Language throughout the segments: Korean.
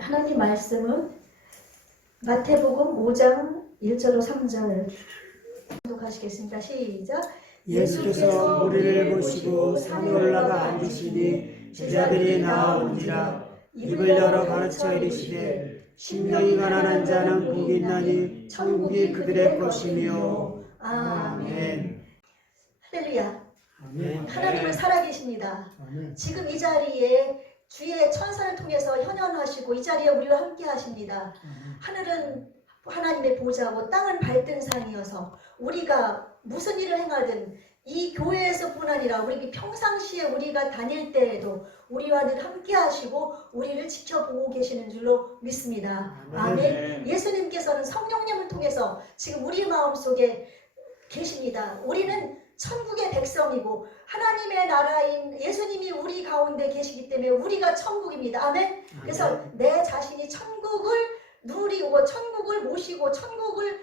하나님 말씀은 마태복음 5장 1절로 3절 가시겠습니다. 시작. 예수께서 무리를 보시고 산에 올라가 앉으시니 제자들이 나아온지라 입을 열어 가르쳐 이르시되 심령이 가난한 자는 복이 있나니 천국이 그들의 것이며. 아멘. 할렐루야. 아멘. 하나님은 살아계십니다. 아멘. 지금 이 자리에 주의 천사를 통해서 현현하시고 이 자리에 우리와 함께 하십니다. 하늘은 하나님의 보좌고 땅은 발등상이어서 우리가 무슨 일을 행하든 이 교회에서뿐 아니라 우리 평상시에 우리가 다닐 때에도 우리와 늘 함께 하시고 우리를 지켜보고 계시는 줄로 믿습니다. 아멘. 예수님께서는 성령님을 통해서 지금 우리 마음속에 계십니다. 우리는 천국의 백성이고 하나님의 나라인 예수님이 우리 가운데 계시기 때문에 우리가 천국입니다. 아멘. 그래서 내 자신이 천국을 누리고 천국을 모시고 천국을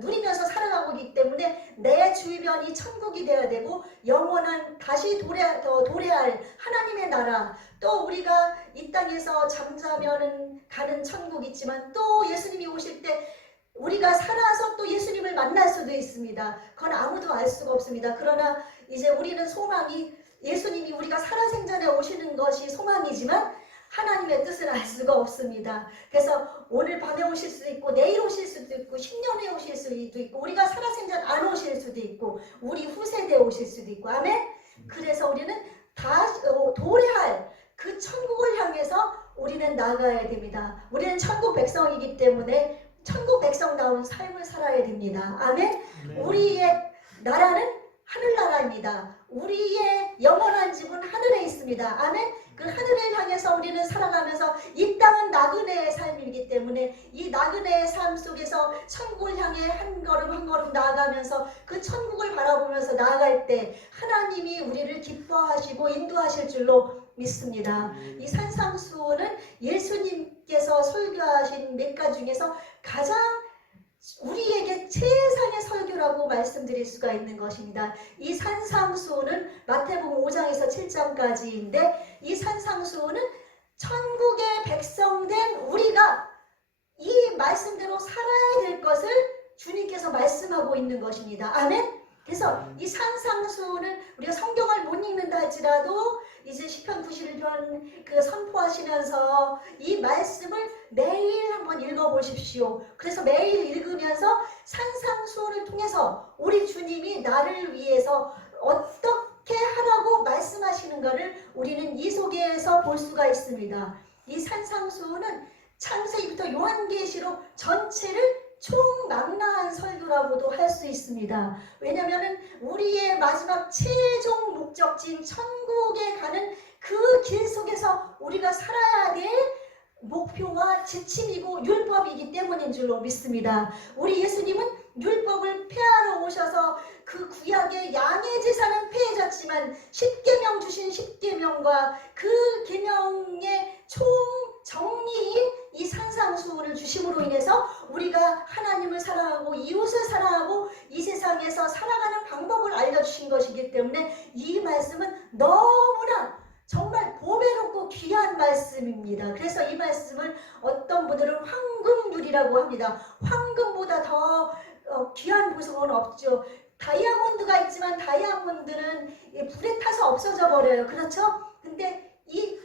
누리면서 살아가고 있기 때문에 내 주변이 천국이 되어야 되고 영원한 다시 도래할 하나님의 나라, 또 우리가 이 땅에서 잠자면 가는 천국이 있지만 또 예수님이 오실 때 우리가 살아서 또 예수님을 만날 수도 있습니다. 그건 아무도 알 수가 없습니다. 그러나 이제 우리는 소망이 예수님이 우리가 살아생전에 오시는 것이 소망이지만 하나님의 뜻을 알 수가 없습니다. 그래서 오늘 밤에 오실 수도 있고 내일 오실 수도 있고 10년 후에 오실 수도 있고 우리가 살아생전 안 오실 수도 있고 우리 후세대에 오실 수도 있고 아멘. 그래서 우리는 다 도래할 그 천국을 향해서 우리는 나가야 됩니다. 우리는 천국 백성이기 때문에 천국 백성다운 삶을 살아야 됩니다. 아멘. 우리의 나라는 하늘나라입니다. 우리의 영원한 집은 하늘에 있습니다. 아멘. 그 하늘을 향해서 우리는 살아가면서 이 땅은 나그네의 삶이기 때문에 이 나그네의 삶 속에서 천국을 향해 한 걸음 한 걸음 나아가면서 그 천국을 바라보면서 나아갈 때 하나님이 우리를 기뻐하시고 인도하실 줄로 믿습니다. 이 산상수훈은 예수님께서 설교하신 몇 가지 중에서 가장 우리에게 최상의 설교라고 말씀드릴 수가 있는 것입니다. 이 산상수훈은 마태복음 5장에서 7장까지인데 이 산상수훈은 천국의 백성된 우리가 이 말씀대로 살아야 될 것을 주님께서 말씀하고 있는 것입니다. 아멘. 그래서 이 산상수훈을 우리가 성경을 못 읽는다 할지라도 이제 시편 91편 그 선포하시면서 이 말씀을 매일 한번 읽어보십시오. 그래서 매일 읽으면서 산상수훈을 통해서 우리 주님이 나를 위해서 어떻게 하라고 말씀하시는가를 우리는 이 속에서 볼 수가 있습니다. 이 산상수훈은 창세기부터 요한계시록 전체를 총망라한 설교라고도 할 수 있습니다. 왜냐하면 우리의 마지막 최종 목적지인 천국에 가는 그 길 속에서 우리가 살아야 될 목표와 지침이고 율법이기 때문인 줄로 믿습니다. 우리 예수님은 율법을 폐하러 오셔서 그 구약의 양의 제사는 폐해졌지만 십계명 주신 십계명과 그 계명의 총 정리인 이 산상수훈을 주심으로 인해서 우리가 하나님을 사랑하고 이웃을 사랑하고 이 세상에서 살아가는 방법을 알려주신 것이기 때문에 이 말씀은 너무나 정말 보배롭고 귀한 말씀입니다. 그래서 이 말씀을 어떤 분들은 황금률이라고 합니다. 황금보다 더 귀한 보석은 없죠. 다이아몬드가 있지만 다이아몬드는 불에 타서 없어져 버려요. 그렇죠? 근데 이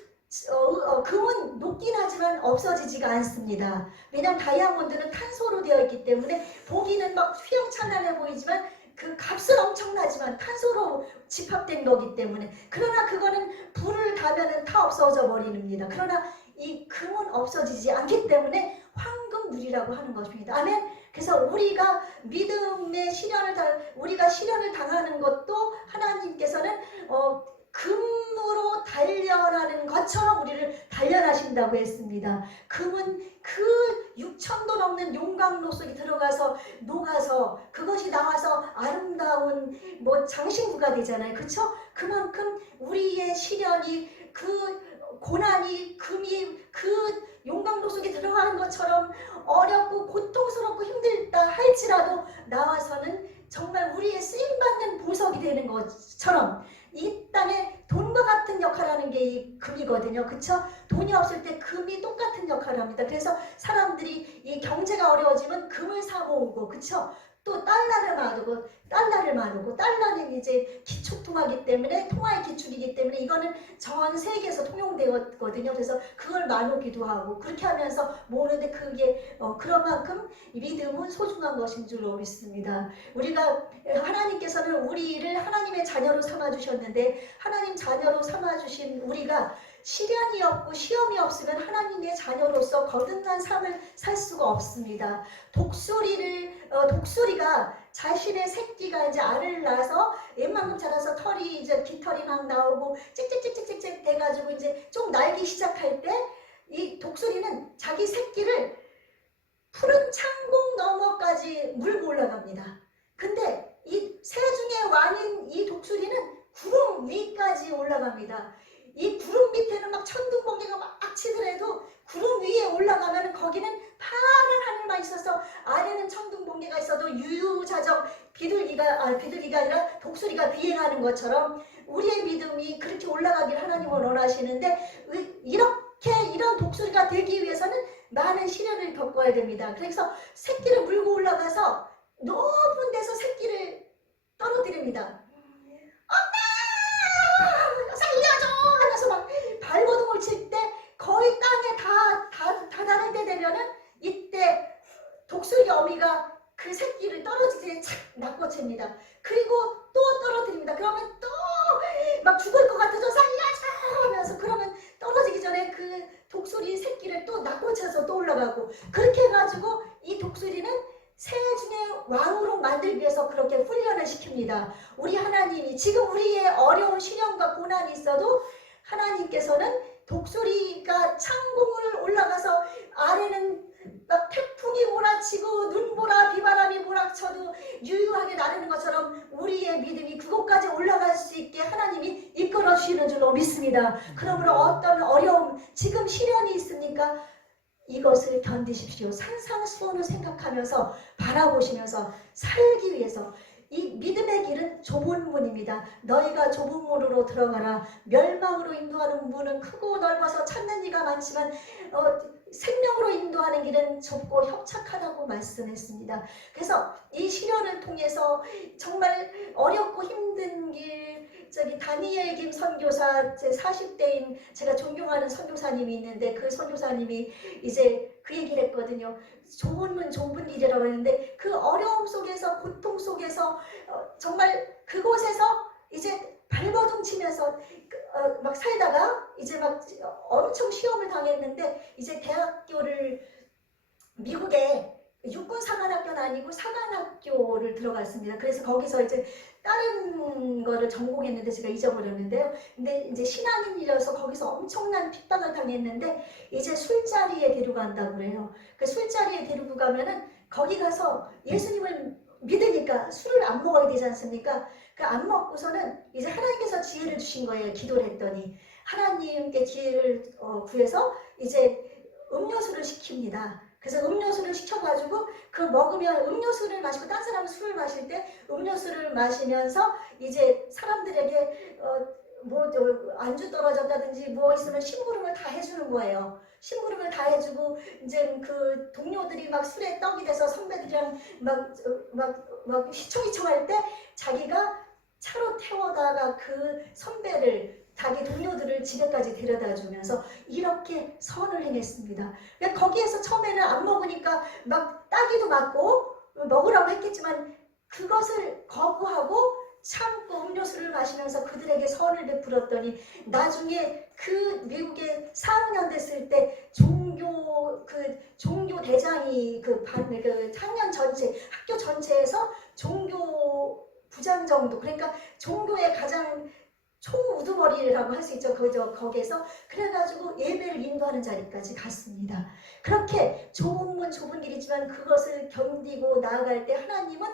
금은 녹긴 하지만 없어지지가 않습니다. 왜냐하면 다이아몬드는 탄소로 되어 있기 때문에 보기는 막 휘황찬란해 보이지만 그 값은 엄청나지만 탄소로 집합된 거기 때문에 그러나 그거는 불을 다면은 다 없어져 버립니다. 그러나 이 금은 없어지지 않기 때문에 황금률이라고 하는 것입니다. 아멘. 그래서 우리가 믿음의 우리가 시련을 당하는 것도 하나님께서는 금으로 단련하는 것처럼 우리를 단련하신다고 했습니다. 금은 그 6,000도 넘는 용광로 속에 들어가서 녹아서 그것이 나와서 아름다운 장신구가 되잖아요. 그렇죠? 그만큼 우리의 시련이 그 고난이 금이 그 용광로 속에 들어가는 것처럼 어렵고 고통스럽고 힘들다 할지라도 나와서는 정말 우리의 쓰임받는 보석이 되는 것처럼 이 땅에 돈과 같은 역할을 하는 게 이 금이거든요. 그쵸? 돈이 없을 때 금이 똑같은 역할을 합니다. 그래서 사람들이 이 경제가 어려워지면 금을 사 모으고, 그쵸? 또 달러를 나누고, 달러는 이제 기축통화이기 때문에, 통화의 기축이기 때문에 이거는 전 세계에서 통용되거든요. 그래서 그걸 나누기도 하고, 그렇게 하면서 모으는데 그게 그런 만큼 믿음은 소중한 것인 줄로 믿습니다. 우리가 하나님께서는 우리를 하나님의 자녀로 삼아주셨는데, 하나님 자녀로 삼아주신 우리가 시련이 없고 시험이 없으면 하나님의 자녀로서 거듭난 삶을 살 수가 없습니다. 독수리가 자신의 새끼가 이제 알을 낳아서 웬만큼 자라서 털이 이제 깃털이 막 나오고 찍찍찍찍찍 돼가지고 이제 좀 날기 시작할 때 이 독수리는 자기 새끼를 푸른 창공 너머까지 물고 올라갑니다. 근데 이 새 중에 왕인 이 독수리는 구름 위까지 올라갑니다. 이 구름 밑에는 막 천둥번개가 막 치더라도 구름 위에 올라가면 거기는 파란 하늘만 있어서 아래는 천둥번개가 있어도 유유자적 비둘기가 아니라 독수리가 비행하는 것처럼 우리의 믿음이 그렇게 올라가길 하나님은 원하시는데 이런 독수리가 되기 위해서는 많은 시련을 겪어야 됩니다. 그래서 새끼를 물고 올라가서 높은 데서 새끼를 떨어뜨립니다. 엄마! 살려줘! 하면서 막 발버둥을 칠 때 거의 땅에 다 닿을 때 되면은 이때 독수리 어미가 그 새끼를 떨어지게 착 낚아챕니다. 그리고 또 떨어뜨립니다. 그러면 또 막 죽을 것 같아서 살려줘! 하면서 그러면 떨어지기 전에 그 독수리 새끼를 또 낚아채서 또 올라가고, 그렇게 해가지고 이 독수리는 새 중에 왕으로 만들기 위해서 그렇게 훈련을 시킵니다. 우리 하나님이 지금 우리의 어려운 시련과 고난이 있어도 하나님께서는 독수리가 창공을 올라가서 아래는 막 태풍이 몰아치고 눈보라 비바람이 몰아쳐도 유유하게 나르는 것처럼 우리의 믿음이 그곳까지 올라갈 수 있게 하나님이 이끌어 주시는 줄로 믿습니다. 그러므로 어떤 어려움, 지금 시련이 있으니까 이것을 견디십시오. 산상수훈을 생각하면서 바라보시면서 살기 위해서 이 믿음의 길은 좁은 문입니다. 너희가 좁은 문으로 들어가라. 멸망으로 인도하는 문은 크고 넓어서 찾는 이가 많지만 생명으로 인도하는 길은 좁고 협착하다고 말씀했습니다. 그래서 이 시련을 통해서 정말 어렵고 힘든 길, 다니엘 김 선교사, 제 40대인 제가 존경하는 선교사님이 있는데 그 선교사님이 이제 그 얘기를 했거든요. 좁은 문 좁은 길이라고 했는데 그 어려움 속에서, 고통 속에서 정말 그곳에서 이제 발버둥 치면서 막 살다가 이제 막 엄청 시험을 당했는데 이제 대학교를 미국에 육군 사관학교는 아니고 사관학교를 들어갔습니다. 그래서 거기서 이제 다른 거를 전공했는데 제가 잊어버렸는데요. 근데 이제 신앙인이라서 거기서 엄청난 핍박을 당했는데 이제 술자리에 데려간다고 그래요. 그 술자리에 데리고 가면은 거기 가서 예수님을 믿으니까 술을 안 먹어야 되지 않습니까? 그 안 먹고서는 이제 하나님께서 지혜를 주신 거예요. 기도를 했더니 하나님께 지혜를 구해서 이제 음료수를 시킵니다. 그래서 음료수를 시켜가지고 그 먹으면 음료수를 마시고 딴 사람은 술을 마실 때 음료수를 마시면서 이제 사람들에게 뭐 안주 떨어졌다든지 뭐 있으면 심부름을 다 해주는 거예요. 심부름을 다 해주고 이제 그 동료들이 막 술에 떡이 돼서 선배들이랑 막 휘청휘청할 때 자기가 차로 태워다가 그 선배를 자기 동료들을 집에까지 데려다 주면서 이렇게 선을 행했습니다. 거기에서 처음에는 안 먹으니까 막 따기도 맞고 먹으라고 했겠지만 그것을 거부하고 참고 음료수를 마시면서 그들에게 선을 베풀었더니 나중에 그 미국에 4학년 됐을 때 종교 대장이 그 학년 전체, 학교 전체에서 종교 부장 정도, 그러니까 종교의 가장 총우두머리라고 할 수 있죠. 거기에서 그래가지고 예배를 인도하는 자리까지 갔습니다. 그렇게 좁은 문 좁은 길이지만 그것을 견디고 나아갈 때 하나님은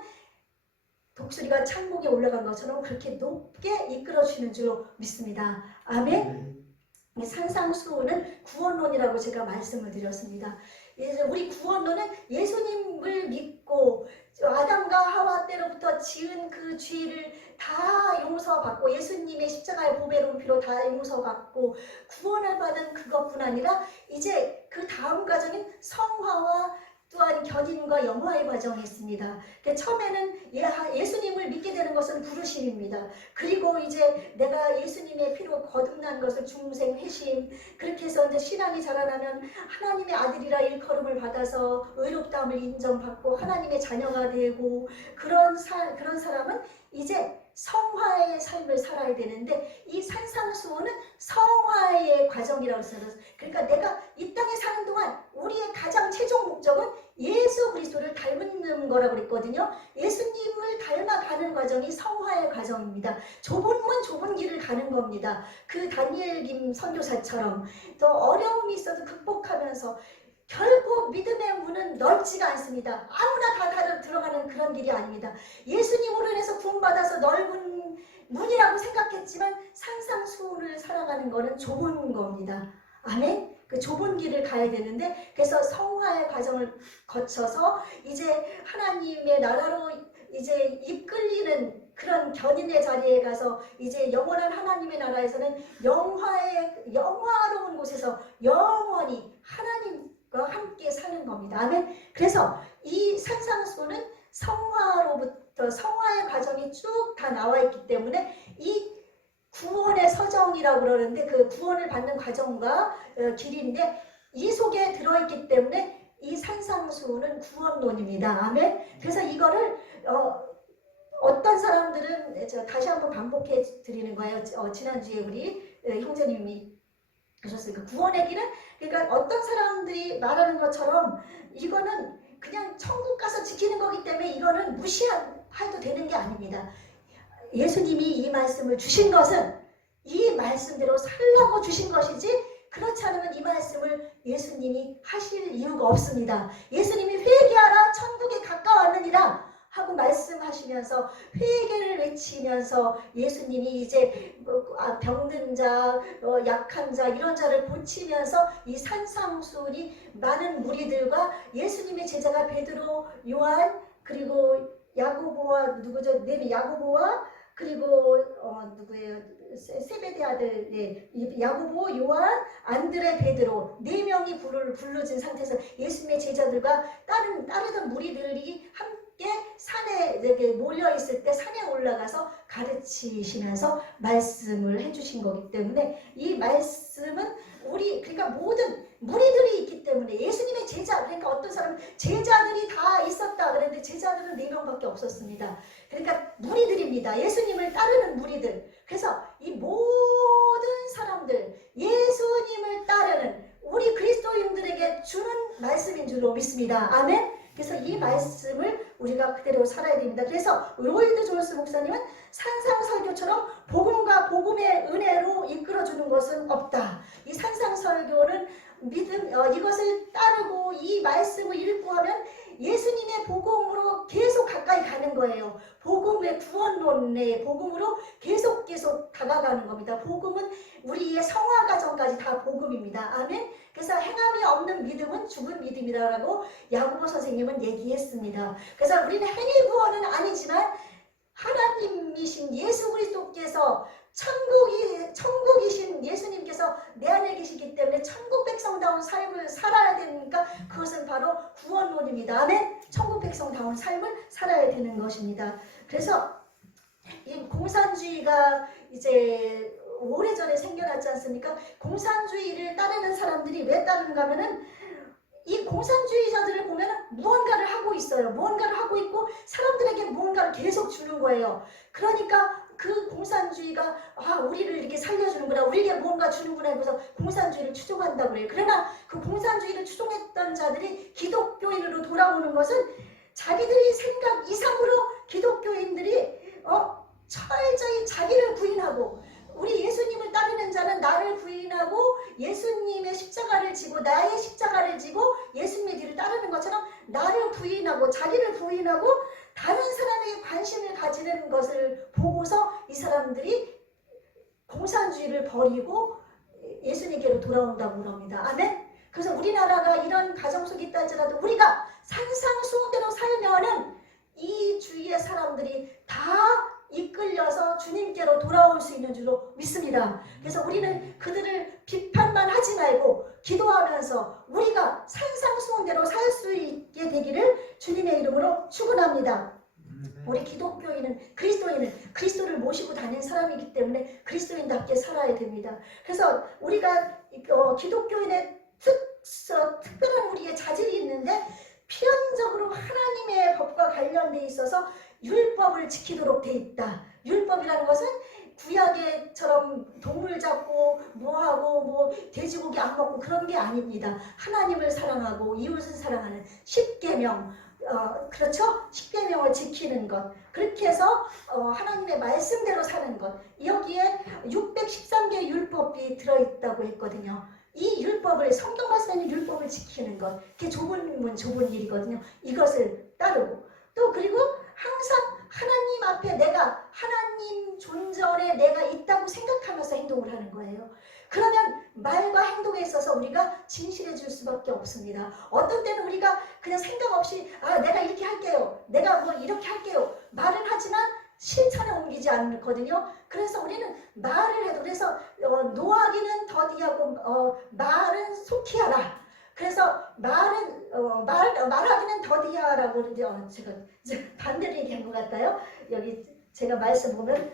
독수리가 창공에 올라간 것처럼 그렇게 높게 이끌어 주시는 줄로 믿습니다. 아멘. 산상수훈은 구원론이라고 제가 말씀을 드렸습니다. 우리 구원론은 예수님을 믿고 아담과 하와 때로부터 지은 그 죄를 다 용서받고 예수님의 십자가의 보배로운 피로 다 용서받고 구원을 받은 그것뿐 아니라 이제 그 다음 과정인 성화와 또한 견인과 영화의 과정이 있습니다. 처음에는 예수님을 믿게 되는 것은 부르심입니다. 그리고 이제 내가 예수님의 피로 거듭난 것을 중생 회심, 그렇게 해서 이제 신앙이 자라나면 하나님의 아들이라 일컬음을 받아서 의롭다함을 인정받고 하나님의 자녀가 되고 그런 사람은 이제 성화의 삶을 살아야 되는데 이 산상수훈은 성화의 과정이라고 했어요. 그러니까 내가 이 땅에 사는 동안 우리의 가장 최종 목적은 예수 그리스도를 닮는 거라고 그랬거든요. 예수님을 닮아가는 과정이 성화의 과정입니다. 좁은 문 좁은 길을 가는 겁니다. 그 다니엘 김 선교사처럼 또 어려움이 있어도 극복하면서 결국 믿음의 문은 넓지가 않습니다. 아무나 다 들어가는 그런 길이 아닙니다. 예수님으로 인해서 구원받아서 넓은 문이라고 생각했지만 산상수훈을 살아가는 것은 좁은 겁니다. 아멘? 그 좁은 길을 가야 되는데 그래서 성화의 과정을 거쳐서 이제 하나님의 나라로 이제 이끌리는 그런 견인의 자리에 가서 이제 영원한 하나님의 나라에서는 영화로운 곳에서 영원히 하나님과 함께 사는 겁니다. 아멘. 그래서 이 산상수훈은 성화로부터 성화의 과정이 쭉 다 나와 있기 때문에 이 구원의 서정이라고 그러는데 그 구원을 받는 과정과 길인데 이 속에 들어있기 때문에 이 산상수훈은 구원론입니다. 아멘. 그래서 이거를 어떤 사람들은 다시 한번 반복해 드리는 거예요. 지난주에 우리 형제님이 그러셨어요. 구원의 길은 그러니까 어떤 사람들이 말하는 것처럼 이거는 그냥 천국 가서 지키는 거기 때문에 이거는 무시해도 되는 게 아닙니다. 예수님이 이 말씀을 주신 것은 이 말씀대로 살라고 주신 것이지 그렇지 않으면 이 말씀을 예수님이 하실 이유가 없습니다. 예수님이 회개하라 천국에 가까웠느니라 하고 말씀하시면서 회개를 외치면서 예수님이 이제 병든 자, 약한 자 이런 자를 고치면서 이 산상수훈이 많은 무리들과 예수님의 제자가 베드로, 요한 그리고 야고보와 누구죠? 야고보와 그리고 누구예요? 세베대 아들 야고보, 요한, 안드레, 베드로 4명이 불을 불러진 상태에서 예수님의 제자들과 따르던 무리들이 함께 산에 이렇게 몰려 있을 때 산에 올라가서 가르치시면서 말씀을 해주신 거기 때문에 이 말씀은 그러니까 모든 무리들이 있기 때문에 예수님의 제자 그러니까 어떤 사람은 제자들이 다 있었다 그랬는데 제자들은 4명밖에 없었습니다. 그러니까 무리들입니다. 예수님을 따르는 무리들. 그래서 이 모든 사람들 예수님을 따르는 우리 그리스도인들에게 주는 말씀인 줄로 믿습니다. 아멘. 그래서 이 말씀을 우리가 그대로 살아야 됩니다. 그래서 로이드 존스 목사님은 산상설교처럼 복음과 복음의 은혜로 이끌어주는 것은 없다. 이 산상설교는 이것을 따르고 이 말씀을 읽고 하면 예수님의 복음으로 계속 가까이 가는 거예요. 복음의 구원론의 복음으로 계속 다가가는 겁니다. 복음은 우리의 성화 과정까지 다 복음입니다. 아멘. 그래서 행함이 없는 믿음은 죽은 믿음이라고 야고보 선생님은 얘기했습니다. 그래서 우리는 행위 구원은 아니지만 하나님이신 예수 그리스도께서 천국이신 예수님께서 내 안에 계시기 때문에 천국 백성다운 삶을 살아야 되니까 그것은 바로 구원론입니다. 아멘. 천국 백성다운 삶을 살아야 되는 것입니다. 그래서 이 공산주의가 이제 오래전에 생겨났지 않습니까? 공산주의를 따르는 사람들이 왜 따르는가 하면은 이 공산주의자들을 보면 무언가를 하고 있어요. 무언가를 하고 있고 사람들에게 무언가를 계속 주는 거예요. 그러니까 그 공산주의가 우리를 이렇게 살려주는구나, 우리에게 무언가 주는구나 해서 공산주의를 추종한다고 그래요. 그러나 그 공산주의를 추종했던 자들이 기독교인으로 돌아오는 것은 자기들이 생각 이상으로 기독교인들이 철저히 자기를 부인하고 우리 예수님을 따르는 자는 나를 부인하고 예수님의 십자가를 지고 나의 십자가를 지고 예수님의 길을 따르는 것처럼 나를 부인하고 자기를 부인하고 다른 사람에게 관심을 가지는 것을 보고서 이 사람들이 공산주의를 버리고 예수님께로 돌아온다고 그럽니다. 아멘. 그래서 우리나라가 이런 가정 속에 있다 할지라도 우리가 산상수훈대로 살면은 이 주위의 사람들이 다 이끌려서 주님께로 돌아올 수 있는 줄로 믿습니다. 그래서 우리는 그들을 비판만 하지 말고 기도하면서 우리가 산상수훈대로 살 수 있게 되기를 주님의 이름으로 축원합니다. 우리 기독교인은 그리스도를 모시고 다니는 사람이기 때문에 그리스도인답게 살아야 됩니다. 그래서 우리가 기독교인의 특별한 우리의 자질이 있는데 필연적으로 하나님의 법과 관련돼 있어서 율법을 지키도록 돼 있다. 율법이라는 것은 구약에처럼 동물 잡고 뭐하고 뭐 돼지고기 안 먹고 그런 게 아닙니다. 하나님을 사랑하고 이웃을 사랑하는 십계명, 그렇죠? 십계명을 지키는 것, 그렇게 해서 하나님의 말씀대로 사는 것, 여기에 613개의 율법이 들어있다고 했거든요. 이 율법을, 성경 말씀의 율법을 지키는 것, 그게 좁은 일이거든요. 이것을 따르고 또 그리고 항상 하나님 앞에 내가 하나님 존전에 내가 있다고 생각하면서 행동을 하는 거예요. 그러면 말과 행동에 있어서 우리가 진실해질 수밖에 없습니다. 어떤 때는 우리가 그냥 생각 없이 내가 이렇게 할게요, 내가 뭐 이렇게 할게요 말은 하지만 실천에 옮기지 않거든요. 그래서 우리는 말을 해도, 그래서 노하기는 더디하고 말은 속히 하라. 그래서 말하기는 더디하라고 제가 반대로 얘기한 것 같아요. 여기 제가 말씀 보면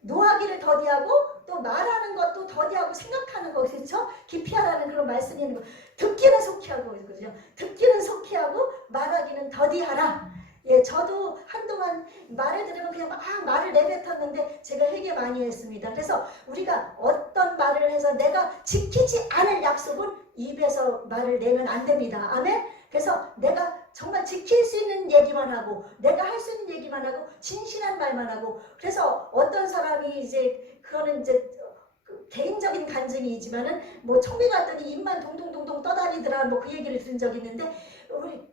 노하기를 더디하고 또 말하는 것도 더디하고 생각하는 거, 그렇죠? 기피하라는 그런 말씀이 있는 거. 듣기는 속히 하고 있거든요. 듣기는 속히 하고 말하기는 더디하라. 예, 저도 한동안 말을 들으면 그냥 막 말을 내뱉었는데 제가 회개 많이 했습니다. 그래서 우리가 어떤 말을 해서 내가 지키지 않을 약속은 입에서 말을 내면 안 됩니다. 아멘? 그래서 내가 정말 지킬 수 있는 얘기만 하고 내가 할 수 있는 얘기만 하고 진실한 말만 하고, 그래서 어떤 사람이 그거는 개인적인 간증이지만은 뭐 청배 갔더니 입만 동동동동 떠다니더라, 뭐 그 얘기를 들은 적이 있는데,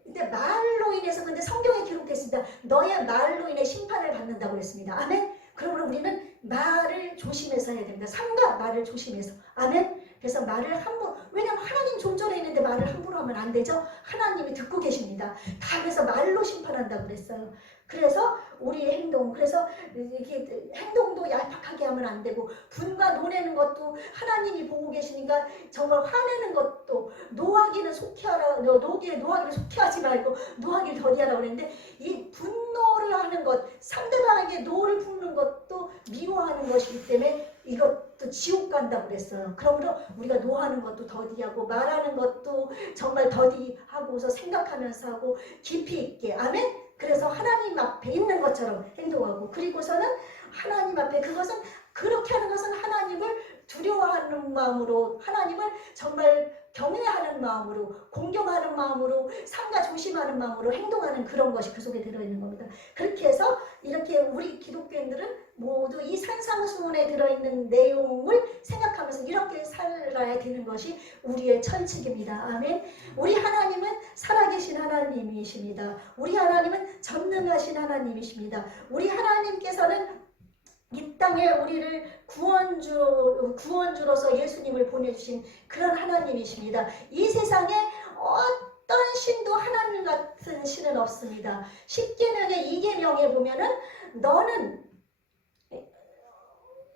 근데 말로 인해서, 근데 성경에 기록됐습니다. 너의 말로 인해 심판을 받는다고 했습니다. 아멘. 그러므로 우리는 말을 조심해서 해야 됩니다. 삼가 말을 조심해서. 아멘. 그래서 말을 함부로, 왜냐하면 하나님 존전에 있는데 말을 함부로 하면 안 되죠. 하나님이 듣고 계십니다. 다 그래서 말로 심판한다고 그랬어요. 그래서 우리의 행동, 그래서 이렇게 행동도 얄팍하게 하면 안 되고, 분과 노내는 것도 하나님이 보고 계시니까 정말 화내는 것도 노하기는 속히 하라, 노하기를 속히 하지 말고 노하기를 더디하라고 그랬는데, 이 분노를 하는 것, 상대방에게 노를 품는 것도 미워하는 것이기 때문에 이것도 지옥 간다고 그랬어요. 그러므로 우리가 노하는 것도 더디하고 말하는 것도 정말 더디하고서 생각하면서 하고 깊이 있게. 아멘. 그래서 하나님 앞에 있는 것처럼 행동하고, 그리고서는 하나님 앞에, 그것은 그렇게 하는 것은 하나님을 두려워하는 마음으로, 하나님을 정말 경외하는 마음으로, 공경하는 마음으로, 삼가 조심하는 마음으로 행동하는 그런 것이 그 속에 들어있는 겁니다. 그렇게 해서 이렇게 우리 기독교인들은 모두 이 산상수훈에 들어있는 내용을 생각하면서 이렇게 살아야 되는 것이 우리의 철칙입니다. 아멘. 우리 하나님은 살아계신 하나님이십니다. 우리 하나님은 전능하신 하나님이십니다. 우리 하나님께서는 이 땅에 우리를 구원주로서 예수님을 보내주신 그런 하나님이십니다. 이 세상에 어떤 신도 하나님 같은 신은 없습니다. 십계명의 2계명에 보면은 너는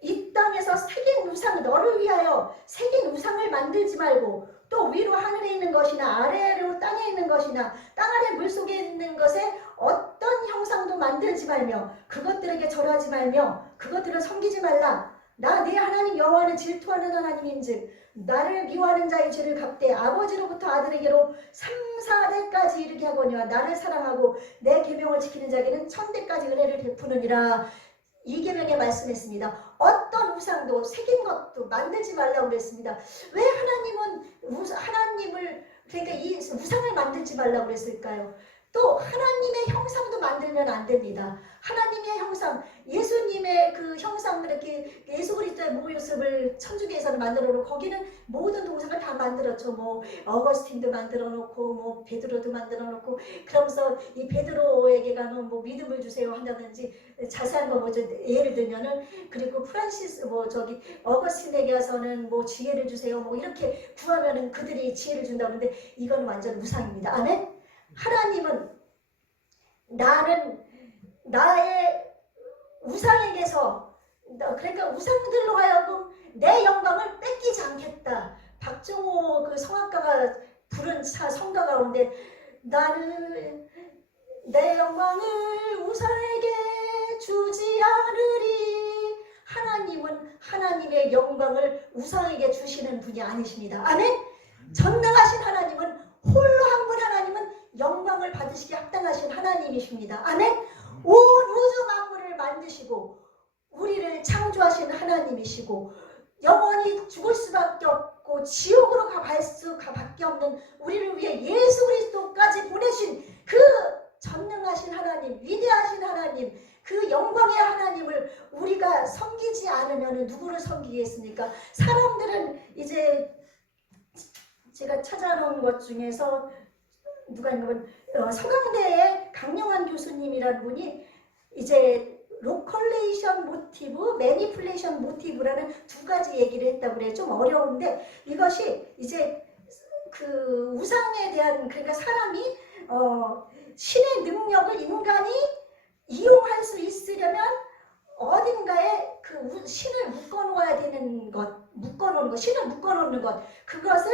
이 땅에서 새긴 우상, 너를 위하여 새긴 우상을 만들지 말고, 또 위로 하늘에 있는 것이나 아래로 땅에 있는 것이나 땅 아래 물속에 있는 것에 어떤 형상도 만들지 말며 그것들에게 절하지 말며 그것들을 섬기지 말라. 나 네 하나님 여호와는 질투하는 하나님인즉 나를 미워하는 자의 죄를 갚되 아버지로부터 아들에게로 3, 4대까지 이르게 하거니와 나를 사랑하고 내 계명을 지키는 자에게는 1000대까지 은혜를 베푸느니라. 이 계명에 말씀했습니다. 어떤 우상도 새긴 것도 만들지 말라고 그랬습니다. 왜 하나님은 하나님을, 그러니까 이 우상을 만들지 말라고 그랬을까요? 또 하나님의 형상도 만들면 안 됩니다. 하나님의 형상, 예수님의 그 형상, 그렇게 예수 그리스도의 모습을 천주교에서는 만들어 놓고 거기는 모든 동상을 다 만들었죠. 뭐 어거스틴도 만들어 놓고 뭐 베드로도 만들어 놓고, 그러면서 이 베드로에게 가는 뭐 믿음을 주세요 한다든지 자세한 거 뭐 예를 들면은, 그리고 프란시스 뭐 저기 어거스틴에게 가서는 뭐 지혜를 주세요 뭐 이렇게 구하면은 그들이 지혜를 준다고 하는데 이건 완전 우상입니다. 아멘. 하나님은 나의 우상에게서, 그러니까 우상들로 하여금 내 영광을 뺏기지 않겠다. 박정호 그 성악가가 부른 성가 가운데 나는 내 영광을 우상에게 주지 않으리. 하나님은 하나님의 영광을 우상에게 주시는 분이 아니십니다. 아멘. 전능하신 하나님은, 홀로 한 분 하나님은 영광을 받으시기 합당하신 하나님이십니다. 아멘. 온 우주 만물을 만드시고 우리를 창조하신 하나님이시고 영원히 죽을 수밖에 없고 지옥으로 갈 수밖에 없는 우리를 위해 예수 그리스도까지 보내신 그 전능하신 하나님, 위대하신 하나님, 그 영광의 하나님을 우리가 섬기지 않으면 누구를 섬기겠습니까? 사람들은 이제 제가 찾아놓은 것 중에서 누가 있냐면 서강대의 강영환 교수님이라는 분이 이제 로컬레이션 모티브, 매니플레이션 모티브라는 두 가지 얘기를 했다고 그래요. 좀 어려운데 이것이 이제 그 우상에 대한, 그러니까 사람이 신의 능력을 인간이 이용할 수 있으려면 어딘가에 그 신을 묶어놓아야 되는 것, 신을 묶어놓는 것, 그것을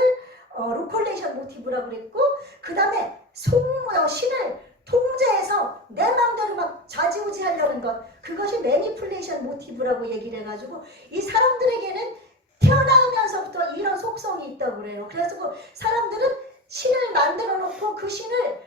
로컬레이션 모티브라고 그랬고, 그 다음에 신을 통제해서 내 마음대로 막 좌지우지 하려는 것, 그것이 매니플레이션 모티브라고 얘기를 해가지고, 이 사람들에게는 태어나면서부터 이런 속성이 있다고 그래요. 그래서 사람들은 신을 만들어 놓고 그 신을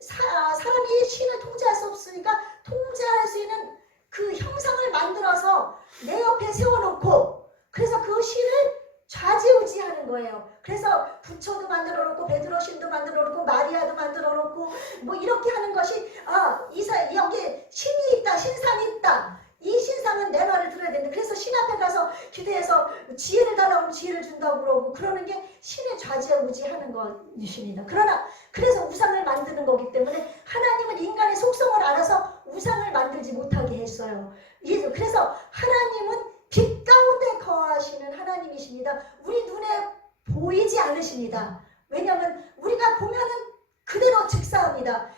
사람이 신을 통제할 수 없으니까 통제할 수 있는 그 형상을 만들어서 내 옆에 세워놓고, 그래서 그 신을 좌지우지하는 거예요. 그래서 부처도 만들어 놓고 베드로 신도 만들어 놓고 마리아도 만들어 놓고 뭐 이렇게 하는 것이, 여기 신이 있다, 신상이 있다, 이 신상은 내 말을 들어야 되는데, 그래서 신 앞에 가서 기도해서 지혜를 달라고 지혜를 준다고 그러고 그러는 게 신의 좌지우지하는 것이십니다. 그래서 우상을 만드는 거기 때문에 하나님은 인간의 속성을 알아서 우상을 만들지 못하게 했어요. 그래서 하나님은 빛 가운데 거하시는 하나님이십니다. 우리 눈에 보이지 않으십니다. 왜냐하면 우리가 보면은 그대로 즉사합니다.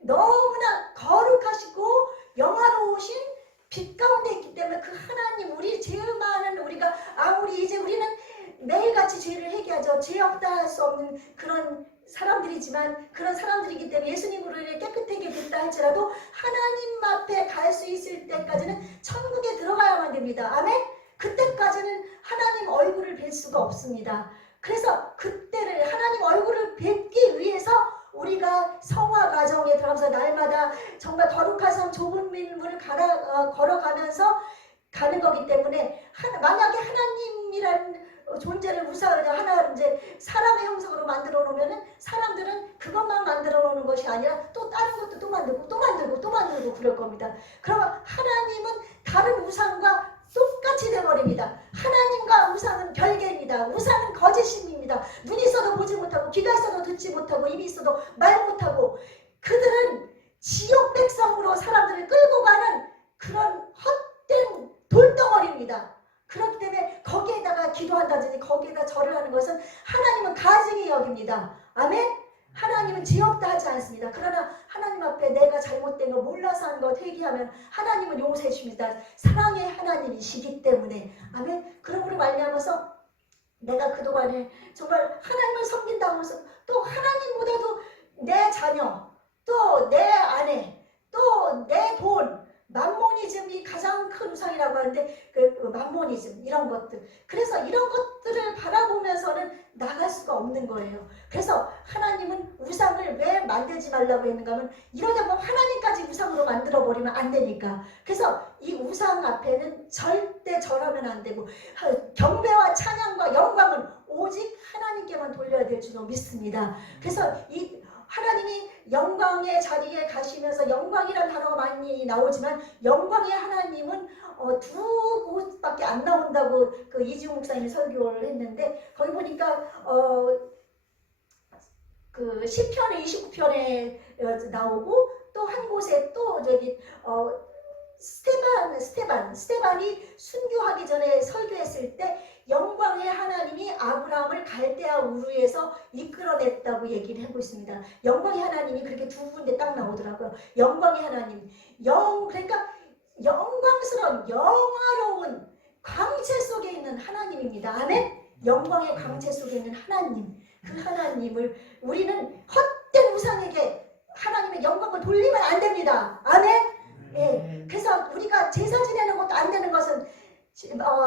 너무나 거룩하시고 영화로우신 빛 가운데 있기 때문에 그 하나님, 우리 죄 많은 우리가 아무리 이제 우리는 매일같이 죄를 회개하죠. 죄 없다 할 수 없는 그런 사람들이지만, 그런 사람들이기 때문에 예수님으로 인해 깨끗하게 됐다 할지라도 하나님 앞에 갈 수 있을 때까지는 천국에 들어가야만 됩니다. 아멘? 그때까지는 하나님 얼굴을 뵐 수가 없습니다. 그래서 그때를 하나님 얼굴을 뵙기 위해서 우리가 성화 과정에 들어가면서 날마다 정말 거룩한 산 좁은 문을 걸어가면서 가는 거기 때문에, 만약에 하나님이라는 존재를 하나 이제 사람의 형상으로 만들어 놓으면은 사람들은 그것만 만들어 놓는 것이 아니라 또 다른 것도 또 만들고 그럴 겁니다. 그러면 하나님은 다른 우상과 똑같이 되어버립니다. 하나님과 우상은 별개입니다. 우상은 거짓입니다. 눈이 있어도 보지 못하고, 귀가 있어도 듣지 못하고, 입이 있어도 말 못하고, 그들은 지옥 백성으로 사람들을 끌고 가는 그런 헛된 돌덩어리입니다. 그렇기 때문에 거기에다가 기도한다든지 거기에다 절을 하는 것은 하나님은 가증히 여깁니다. 아멘? 하나님은 죄 없다 하지 않습니다. 그러나 하나님 앞에 내가 잘못된 거, 몰라서 한 것 회개하면 하나님은 용서해 주십니다. 사랑의 하나님이시기 때문에. 아멘? 그러므로 말미암아서 내가 그동안에 정말 하나님을 섬긴다고 해서 또 하나님보다도 내 자녀, 또 내 아내, 또 내 돈, 맘모니즘이 가장 큰 우상이라고 하는데, 그 맘모니즘 이런 것들, 그래서 이런 것들을 바라보면서는 나갈 수가 없는 거예요. 그래서 하나님은 우상을 왜 만들지 말라고 했는가 하면, 이러다 보면 하나님까지 우상으로 만들어 버리면 안 되니까. 그래서 이 우상 앞에는 절대 절하면 안 되고, 경배와 찬양과 영광은 오직 하나님께만 돌려야 될 줄로 믿습니다. 그래서 이 하나님이 영광의 자리에 가시면서 영광이라는 단어가 많이 나오지만 영광의 하나님은 두 곳밖에 안 나온다고 그 이지훈 목사님이 설교를 했는데 거기 보니까 그 시편의 29편에 나오고 또 한 곳에 또 저기 스테반이 순교하기 전에 설교했을 때 영광의 하나님이 아브라함을 갈대아 우르에서 이끌어냈다고 얘기를 하고 있습니다. 영광의 하나님이 그렇게 두 군데 딱 나오더라고요. 영광의 하나님, 그러니까 영광스러운 영화로운 광채 속에 있는 하나님입니다. 아멘. 영광의 광채 속에 있는 하나님, 그 하나님을 우리는 헛된 우상에게 하나님의 영광을 돌리면 안 됩니다. 아멘. 예, 그래서 우리가 제사 지내는 것도 안 되는 것은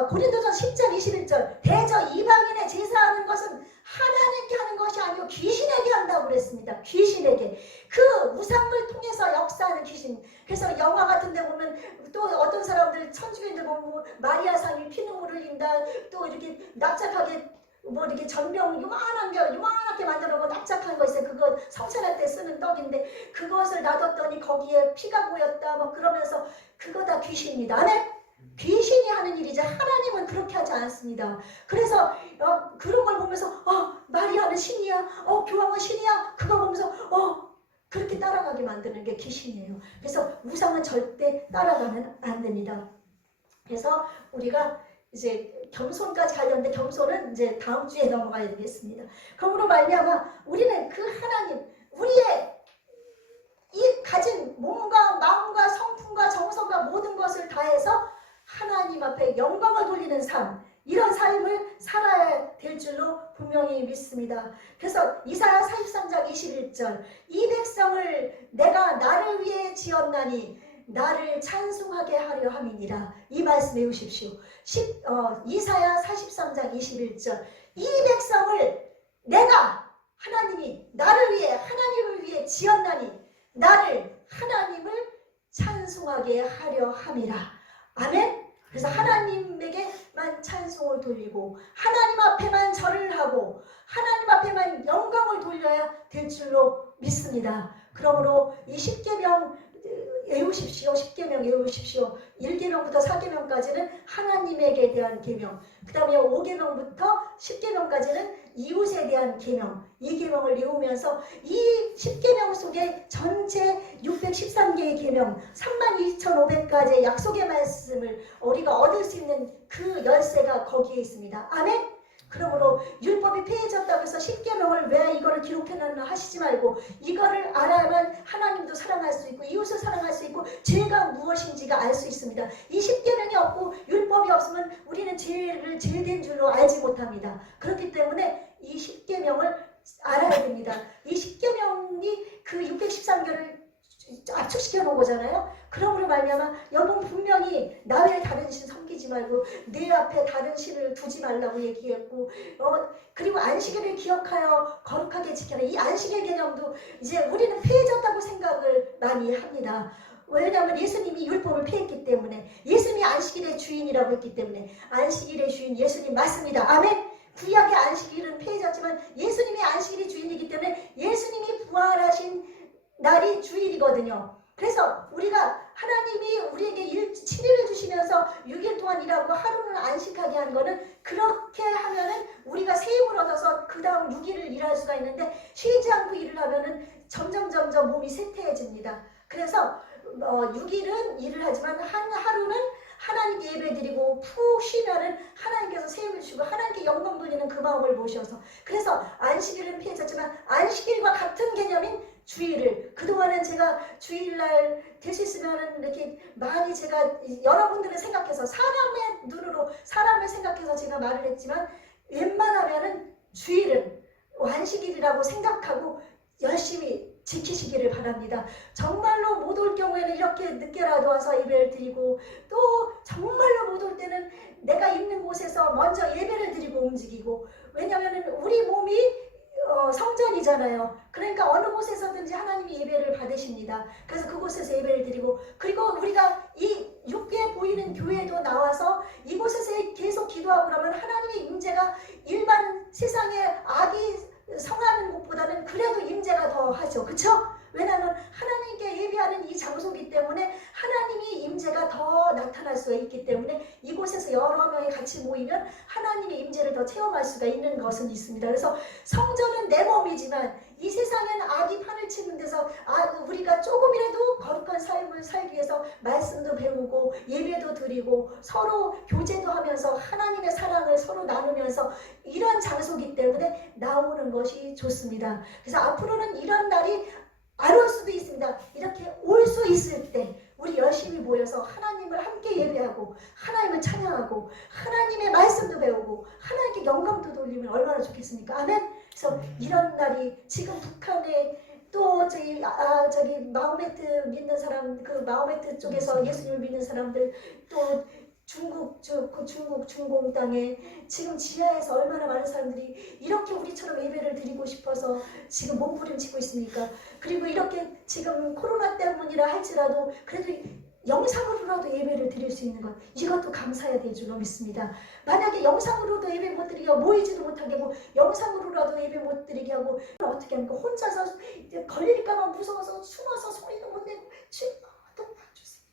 고린도전 10장 21절 대저 이방인의 제사하는 것은 하나님께 하는 것이 아니고 귀신에게 한다고 그랬습니다. 귀신에게. 그 우상을 통해서 역사하는 귀신. 그래서 영화 같은 데 보면 또 어떤 사람들 천주교인들 보면 마리아상이 피눈물을 흘린다, 또 이렇게 납작하게 뭐 이렇게 전병 요만하게 만들어 놓고 납작한 거 있어요. 그거 성찬할 때 쓰는 떡인데 그것을 놔뒀더니 거기에 피가 보였다 뭐 그러면서 그거 다 귀신입니다. 아멘. 귀신이 하는 일이지 하나님은 그렇게 하지 않습니다. 그래서 그런 걸 보면서 마리아는 신이야, 교황은 신이야, 그거 보면서 그렇게 따라가게 만드는 게 귀신이에요. 그래서 우상은 절대 따라가면 안 됩니다. 그래서 우리가 이제 겸손까지 가려는데 겸손은 이제 다음 주에 넘어가야 되겠습니다. 그러므로 말미암아 우리는 그 하나님, 우리의 이 가진 몸과 마음과 성품과 정성과 모든 것을 다해서 하나님 앞에 영광을 돌리는 삶, 이런 삶을 살아야 될 줄로 분명히 믿습니다. 그래서 이사야 43장 21절 이 백성을 내가 나를 위해 지었나니 나를 찬송하게 하려 함이니라. 이 말씀 외우십시오. 이사야 43장 21절 이 백성을 내가 하나님이 나를 위해 하나님을 위해 지었나니 나를 하나님을 찬송하게 하려 함이라. 아멘. 그래서 하나님에게만 찬송을 돌리고 하나님 앞에만 절을 하고 하나님 앞에만 영광을 돌려야 될 줄로 믿습니다. 그러므로 이 10계명 외우십시오. 10계명 외우십시오. 1계명부터 4계명까지는 하나님에게 대한 계명, 그 다음에 5계명부터 10계명까지는 이웃에 대한 계명, 이 계명을 외우면서 이 10계명 속에 전체 613개의 계명, 32,500가지의 약속의 말씀을 우리가 얻을 수 있는 그 열쇠가 거기에 있습니다. 아멘. 그러므로 율법이 폐해졌다고 해서 10계명을 왜 이거를 기록해놨나 하시지 말고 이거를 알아야만 하나님도 사랑할 수 있고 이웃을 사랑할 수 있고 죄가 무엇인지가 알 수 있습니다. 이 10계명이 없고 율법이 없으면 우리는 죄를 죄된 줄로 알지 못합니다. 그렇기 때문에 이 10계명을 알아야 됩니다. 이 10계명이 그 613개를 압축시켜 놓은 거잖아요. 그러므로 말미암아 여러분 분명히 나 외에 다른 신 섬기지 말고 내 앞에 다른 신을 두지 말라고 얘기했고 그리고 안식일을 기억하여 거룩하게 지켜라. 이 안식일 개념도 이제 우리는 폐해졌다고 생각을 많이 합니다. 왜냐하면 예수님이 율법을 폐했기 때문에, 예수님이 안식일의 주인이라고 했기 때문에. 안식일의 주인 예수님 맞습니다. 아멘. 구약의 안식일은 폐해졌지만 예수님이 안식일의 주인이기 때문에 예수님이 부활하신 날이 주일이거든요. 그래서 우리가 하나님이 우리에게 7일을 주시면서 6일 동안 일하고 하루는 안식하게 한 거는 그렇게 하면은 우리가 세임을 얻어서 그 다음 6일을 일할 수가 있는데 쉬지 않고 일을 하면은 점점 몸이 쇠퇴해집니다. 그래서 6일은 일을 하지만 하루는 하나님께 예배드리고 푹 쉬면은 하나님께서 세임을 주시고 하나님께 영광 돌리는 그 마음을 모셔서, 그래서 안식일은 피해졌지만 안식일과 같은 개념인 주일을, 그동안은 제가 주일날 될 수 있으면 이렇게 많이 제가 여러분들을 생각해서 사람의 눈으로 사람을 생각해서 제가 말을 했지만 웬만하면은 주일은 안식일이라고 생각하고 열심히 지키시기를 바랍니다. 정말로 못 올 경우에는 이렇게 늦게라도 와서 예배를 드리고, 또 정말로 못 올 때는 내가 있는 곳에서 먼저 예배를 드리고 움직이고, 왜냐하면 우리 몸이 성전이잖아요. 그러니까 어느 곳에서든지 하나님이 예배를 받으십니다. 그래서 그곳에서 예배를 드리고, 그리고 우리가 이 육계에 보이는 교회도 나와서 이곳에서 계속 기도하고 그러면 하나님의 임재가 일반 세상의 악이 성하는 것보다는 그래도 임재가 더 하죠. 그쵸? 왜냐하면 하나님께 예배하는 이 장소이기 때문에 하나님의 임재가 더 나타날 수가 있기 때문에 이곳에서 여러 명이 같이 모이면 하나님의 임재를 더 체험할 수가 있는 것은 있습니다. 그래서 성전은 내 몸이지만 이 세상엔 악이 판을 치는 데서 우리가 조금이라도 거룩한 삶을 살기 위해서 말씀도 배우고 예배도 드리고 서로 교제도 하면서 하나님의 사랑을 서로 나누면서 이런 장소이기 때문에 나오는 것이 좋습니다. 그래서 앞으로는 이런 날이 안 올 수도 있습니다. 이렇게 올 수 있을 때 우리 열심히 모여서 하나님을 함께 예배하고 하나님을 찬양하고 하나님의 말씀도 배우고 하나님께 영광도 돌리면 얼마나 좋겠습니까? 아멘. 그래서 이런 날이 지금 북한에 또 저기 마호메트 믿는 사람 그 마호메트 쪽에서 예수님을 믿는 사람들 또 중국 중공 땅에 지금 지하에서 얼마나 많은 사람들이 이렇게 우리처럼 예배를 드리고 싶어서 지금 몸부림치고 있습니까? 그리고 이렇게 지금 코로나 때문이라 할지라도 그래도 영상으로라도 예배를 드릴 수 있는 것 이것도 감사해야 될 줄로 믿습니다. 만약에 영상으로도 예배 못 드리게 하고 모이지도 못하게 하고 영상으로라도 예배 못 드리게 하고 어떻게 합니까? 혼자서 걸릴까봐 무서워서 숨어서 소리도 못 내고 좀 봐주세요.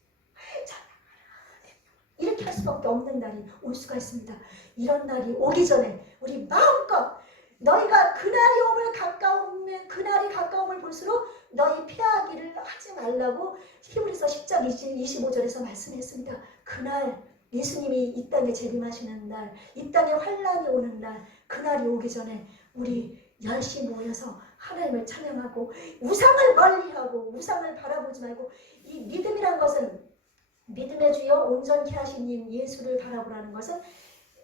이렇게 할 수밖에 없는 날이 올 수가 있습니다. 이런 날이 오기 전에 우리 마음껏 너희가 그날이 오면 그날이 가까움을 볼수록 너희 피하기를 하지 말라고 히브리서 10장 25절에서 말씀했습니다. 그날 예수님이 이 땅에 재림하시는 날, 이 땅에 환란이 오는 날, 그날이 오기 전에 우리 열심히 모여서 하나님을 찬양하고 우상을 멀리하고 우상을 바라보지 말고 이 믿음이란 것은 믿음의 주여 온전케 하신 님 예수를 바라보라는 것은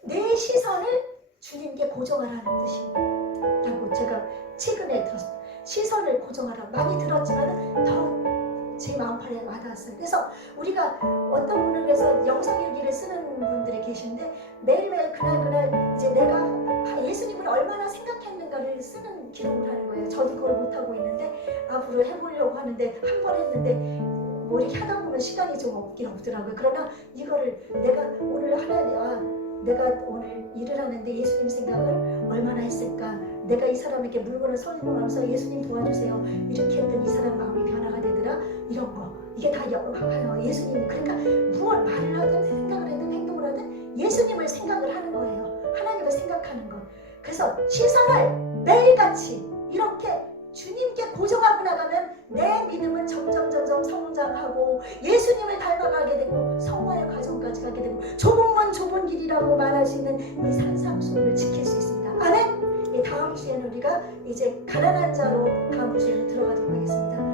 내 시선을 주님께 고정하라는 뜻이라고 제가 최근에 들었습니다. 시선을 고정하라. 많이 들었지만 더 제 마음판에 와닿았어요. 그래서 우리가 어떤 분을 그래서 영성일기를 쓰는 분들이 계신데 매일매일 그날 이제 내가 예수님을 얼마나 생각했는가를 쓰는 기록을 하는 거예요. 저도 그걸 못하고 있는데 앞으로 해보려고 하는데 한 번 했는데 뭐 이렇게 하다 보면 시간이 좀 없긴 없더라고요. 그러나 이거를 내가 오늘 내가 오늘 일을 하는데 예수님 생각을 얼마나 했을까? 내가 이 사람에게 물건을 설명하면서 예수님 도와주세요. 이렇게 했더니 이 사람 마음이 변화가 되더라. 이런 거. 이게 다 예수님. 그러니까 무엇 말을 하든 생각을 하든 행동을 하든 예수님을 생각을 하는 거예요. 하나님을 생각하는 거. 그래서 시선을 매일같이 이렇게 주님께 고정하고 나가면 내 믿음은 점점 성장하고 예수님을 닮아가게 되고 성화의 과정까지 가게 되고 좁은 길이라고 말할 수 있는 이 산상수훈을 지킬 수 있습니다. 아멘. 다음 주에는 우리가 이제 가난한 자로 다음 주에는 들어가도록 하겠습니다.